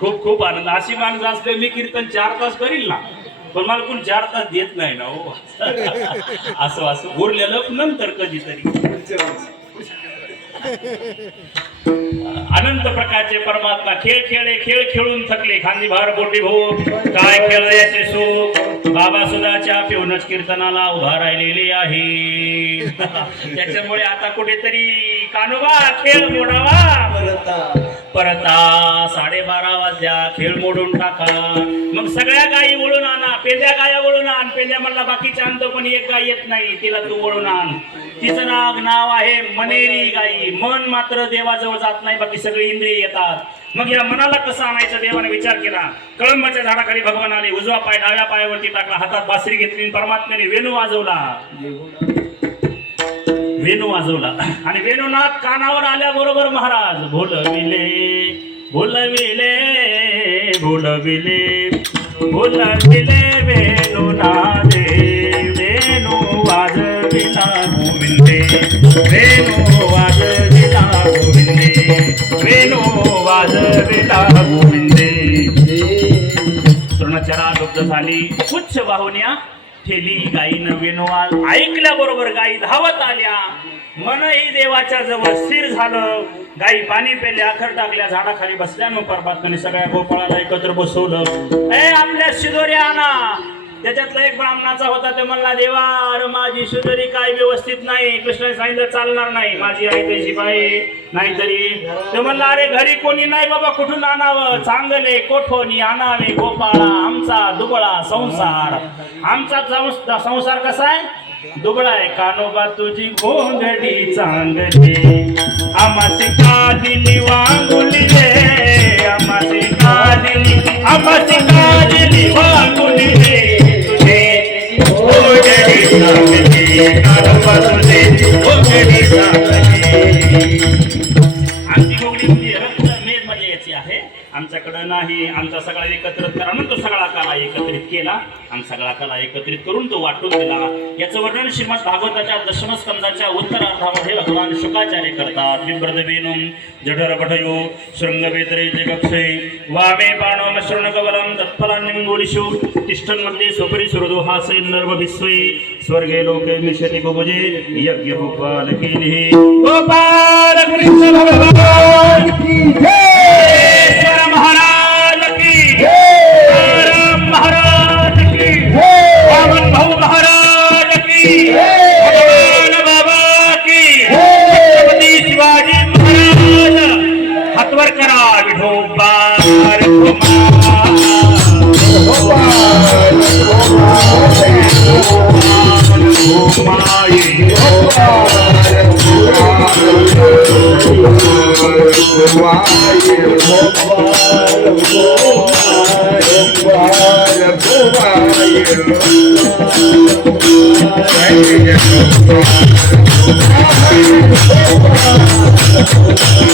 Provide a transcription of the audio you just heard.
खूप खूप आनंद. अशी माणसं असले मी कीर्तन 4 तास करील ना, पण मला कोण 4 तास देत नाही ना हो. असं असं उरलेलं नंतर कधीतरी. अनंत प्रकारचे परमात्मा खेळ खेळले, खेळ खेळून थकले, खांदी भार बोटी भोग, काय खेळल्याचे सुख. बाबा सुद्धा पिऊनच कीर्तनाला उभा राहिलेले आहे. त्याच्यामुळे आता कुठेतरी कानोबा खेळ मोडावा. परता 12:30 वाजल्या, खेळ मोडून टाका. मग सगळ्या गायी वळून आणा, पेंद्या गाया वळून आण. पेंद्या म्हणला बाकीच्या आणतो, पण एक गाय येत नाही, तिला तू वळून आण. तिचं नाव आहे मनेरी गाई. मन मात्र देवाजवळ जात नाही, बाकी सगळी इंद्रिय येतात. मग या मनाला कसं आणायचं देवाने विचार केला. कळंबाच्या झाडाखाली भगवान आले, उजवा पाय डाव्या पायावरती टाकला, हातात बासरी घेतली, परमात्म्याने वेणू वाजवला. वेणू वाजवला आणि वेणूनाथ कानावर आल्याबरोबर महाराज बोलविले बोलविले बोलविले बोलविले वेणूनादे. वेणू वाजविला गोविंदे, वेणू वाजविला गोविंदे, वेणू वाजविला गोविंदे. तृणचरा लुप्त झाली, उच्च वाहुन्या ठेली. गायीनं वेणुवाद ऐकल्याबरोबर गायी धावत आल्या. मनही देवाच्या जवळ स्थिर झालं. गायी पाणी पेले, आखर टाकल्या, झाडाखाली बसल्या. मग परमात्म्याने सगळ्या गोपाळाला एकत्र बसवलं. आपल्या शिदोऱ्या आणा. त्याच्यातला एक ब्राह्मणाचा होता, ते म्हणला देवा अरे माझी शिदोरी काय व्यवस्थित नाही. कृष्णाने सांगितलं चालणार नाही, माझी आई त्याची बाई नाहीतरी. ते म्हणला अरे घरी कोणी नाही बाबा, कुठून आणावं. चांगले कोठोनी आणावे गोपाळा, आमचा दुबळा संसार. आमचा संसार कसा आहे, दुबळा आहे. कानोबा तुझी घोंगडी चांगली, आमासी का दिली वांगुली रे, आमासी का दिली, आमासी का दिली वांगुली रे. तुझे घोंगडी चांगली, कानोबा तुझे घोंगडी चांगली. आमची घोंगडी म्हणजे रक्त मेद मध्ये याची आहे. आमचा त्याच्याकडे नाही. आमचा सगळा एकत्रित करा म्हणून तो सगळा कला एकत्रित केला आणि सगळा कला एकत्रित करून तो वाटून दिला. याचं वर्णन श्रीमद भागवताच्या दशमस्कंदाच्या उत्तरार्धामध्ये भगवान शुकाचार्य करतात. बिभ्रदबेनुम जठर पठयो शृंगवेतरे जगक्षे वामे बाणम शृणकवलम तत्फलान्निंगोलिषु तिष्ठन्मध्ये स्वपरि सुरदोहासे नर्वभिस्वे स्वर्गे लोके मिशति बुभुजे यज्ञ भोपाल कीलिः गोपाल कृष्ण भगवान की जय, महाराज की जय, महाराज की जय, वामन भाऊ महाराज की जय, भगवान बाबा की जय, छत्रपती शिवाजी महाराज. हातवर करा विठोबार Thank you.